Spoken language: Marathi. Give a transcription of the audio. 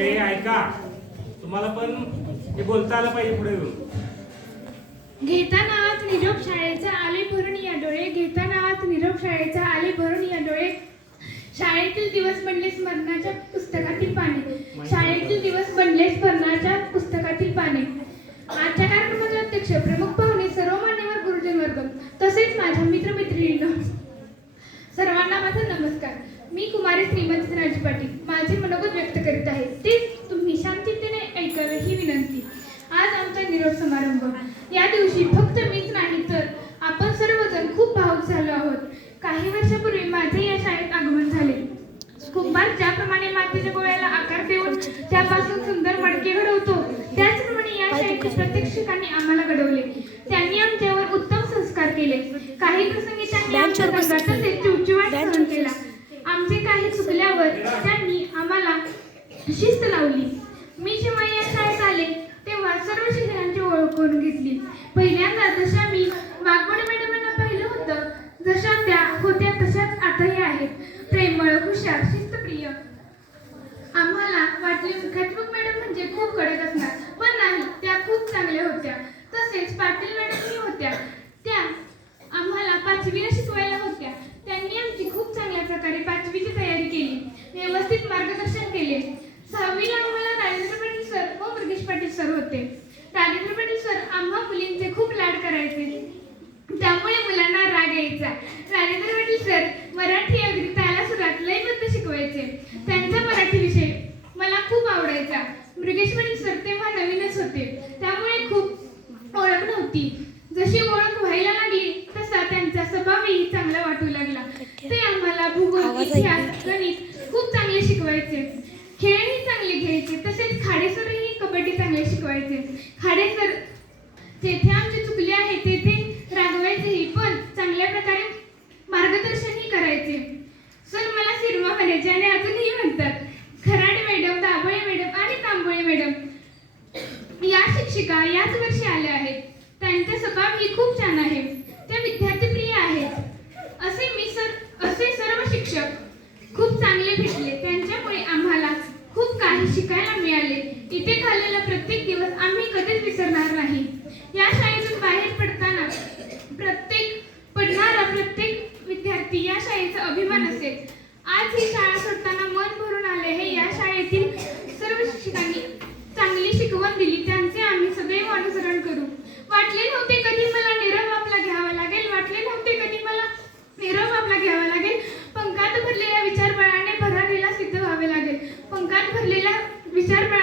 ए ऐका, तुम्हाला पण हे बोलता आलं पाहिजे पुढे येऊन. घेताना आत निरोप शाळेचा आले भरून या डोळे, घेताना आत निरोप शाळेचा आले भरून या डोळे. शाळेतील दिवस बनले स्मरणाच्या पुस्तकातील पाने, शाळेतील दिवस बनले स्मरणाच्या पुस्तकातील पाने. आजच्या कार्यक्रमाचे अध्यक्ष, प्रमुख पाहुणे, सर्व मान्यवर गुरुजन वर्ग, तसेच माझ्या मित्रमैत्रिणींनो, सर्वांना माझा नमस्कार. मी कुमारी श्रीमती राजी पाटील माझे मनोगत व्यक्त करीत आहे, तेच तुम्ही शांततेने ऐकावे ही विनंती. आज आमचा निरोप समारंभ. या दिवशी फक्त मीच नाही तर आपण सर्वजण खूप भावुक झालो आहोत. काही वर्षापूर्वी माझे या शाळेत आगमन झाले. कुंभार ज्याप्रमाणे मातीच्या गोळ्याला आकार देऊन त्यापासून सुंदर मडके घडवतो, त्याचप्रमाणे या शाळेतील प्रत्येक शिक्षकांनी आम्हाला घडवले. त्यांनी आमच्यावर उत्तम संस्कार केले. काही प्रसंगी त्यांनी आमच्या रंगाचा चिवचिवाट सहन केला. आमचे काही चुकल्यावर त्यांनी आम्हाला शिस्त लावली. मी जेव्हा या शाळेत आले तेव्हा सर्व शिक्षकांची ओळख करून घेतली. पहिल्यांदा जशा मी वाघमोडे मॅडमांना पाहिलं होतं, जशा त्या होत्या तशाच आताही आहेत. प्रेमळ, हुशार, शिस्तप्रिय. आम्हाला वाटले मुख्याध्यापक मॅडम म्हणजे खूप कडक असणार, पण नाही, त्या खूप चांगल्या होत्या. तसेच पाटील मॅडमही होत्या. त्या आम्हाला पाचवीला शिकवायला होत्या. त्यांनी आमची खूप चांगल्या प्रकारे पाचवीची तयारी केली, व्यवस्थित मार्गदर्शन केले. सहावीला आम्हाला राजेंद्र पाटील सर व मुरुगेश पाटील सर होते. राजेंद्र पाटील सर आम्हा मुलींचे खूप लाड करायचे, त्यामुळे मुलांना राग यायचा. राजेंद्र पाटील सर मराठी अगदी ताला सुरात लयबद्ध शिकवायचे. त्यांचा मराठी विषय मला खूप आवडायचा. मुरुगेश पाटील सर तेव्हा नवीनच होते, त्यामुळे खूप ओळख नव्हती. जशी ओळख व्हायला लागली तसा त्यांचा स्वभावही चांगला वाटू लागला. ते आम्हाला भूगोल, इतिहास, गणित खूप चांगले शिकवायचे. खेळही चांगले घ्यायचे. तसेच खाडे सरही कबड्डी चांगले शिकवायचे. खाडे सर जेथे आमचे चुकले आहे तेथे रागवायचेही, पण चांगल्या प्रकारे मार्गदर्शनही करायचे. सर मला सिरमा म्हणायचे आणि अजूनही म्हणतात. खराडे मॅडम, दाभोळे मॅडम आणि तांबोळे मॅडम या शिक्षिका याच वर्षी आल्या आहेत. त्यांचा स्वभाव ही खूप छान आहे. त्या विद्यार्थीप्रिय आहेत. असे सर्व शिक्षक खूप चांगले भेटले. त्यांच्यामुळे आम्हाला खूप काही शिकायला मिळाले. इथे घाललेला प्रत्येक दिवस आम्ही कधीच विसरणार नाही. या शाळेतून बाहेर पडताना पडणारा प्रत्येक विद्यार्थी या शाळेचा अभिमान असेल. आज ही शाळा सोडताना मन भरून आले आहे. या शाळेतील सर्व शिक्षकांनी चांगली शिकवण दिली, त्यांचे आम्ही सदैव अनुसरण करू. वाटले नव्हते कधी मला निरोप आपला घ्यावा लागेल, वाटले नव्हते कधी मला निरोप आपला घ्यावा लागेल. पंखात भरलेल्या विचारबळाने भरारीला सिद्ध व्हावे लागेल. पंखात भरलेल्या विचारबळाने